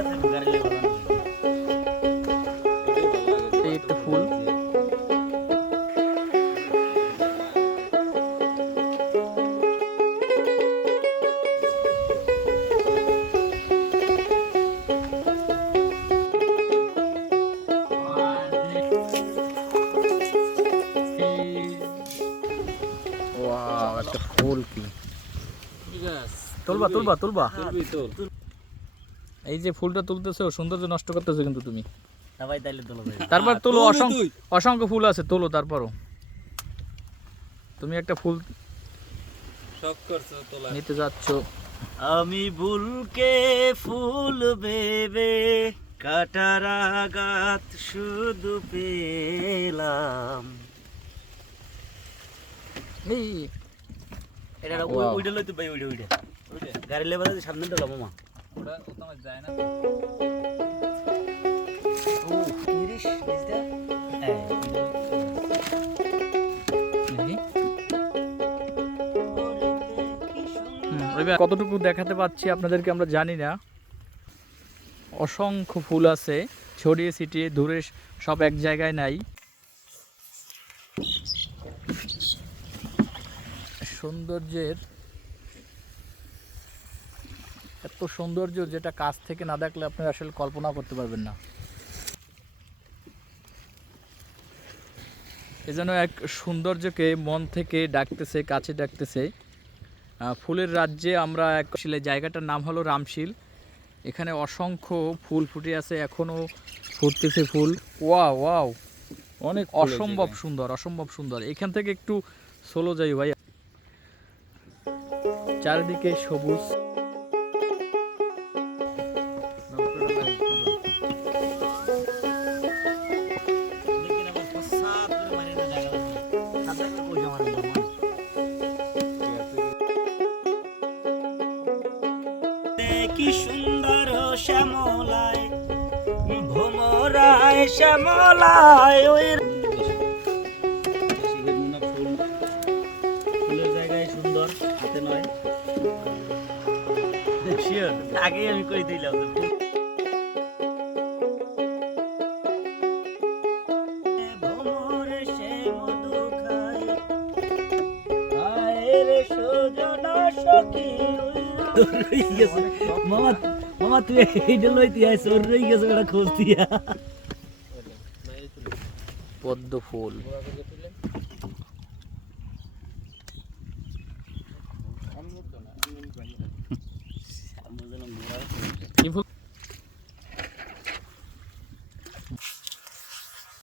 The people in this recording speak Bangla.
এই একটা ফুল কি? তুলবা তুলবা তুলবা। তুলবি তুল। এই যে ফুলটা তুলতেছো সৌন্দর্য নষ্ট করতেছো কিন্তু তুমি। তারপর তোলো অসংখ্য অসংখ্য ফুল আছে তোলো তারপরও। তুমি একটা ফুল শখ করছ তোলা নিতে যাচ্ছ। আমি ভুলকে ফুল ভেবে কাটার আঘাত শুধু পেলাম। এই। এটা. ওইটা লইতে ভাই ওইটা ওইটা। গাড়ি লেবার সামনে দিলাম মামা ওটা ও তোমার যায় না। ও ইরিশ বুঝতে দেখি। এবার কতটুকু দেখাতে পাচ্ছি আপনাদেরকে আমরা জানি না। অসংখ্য ফুল আছে ছড়িয়ে ছিটিয়ে দূরে সব এক জায়গায় নাই। সৌন্দর্যের এত সৌন্দর্য যেটা কাছ থেকে না দেখলে আপনি আসলে কল্পনা করতে পারবেন না। এজন্য এক সৌন্দর্যকে মন থেকে ডাকতেছে কাছে ডাকতেছে। ফুলের রাজ্যে আমরা এক আসলে জায়গাটার নাম হলো রামশিল। এখানে অসংখ্য ফুল ফুটে আছে এখনও ফুটতেছে ফুল। Wow wow. অনেক অসম্ভব সুন্দর অসম্ভব সুন্দর। এখান থেকে একটু সোলো যাই ভাই চারিদিকে সবুজ। শ্যামলায় ভোমরায় শ্যামলায় ওই আগেই আমি কই দিলাম। মামা মামা তুই এইটা লইতে আয় চোর রই গেছে ওটা খোঁজ দিয়া। পদ্ম ফুল। কি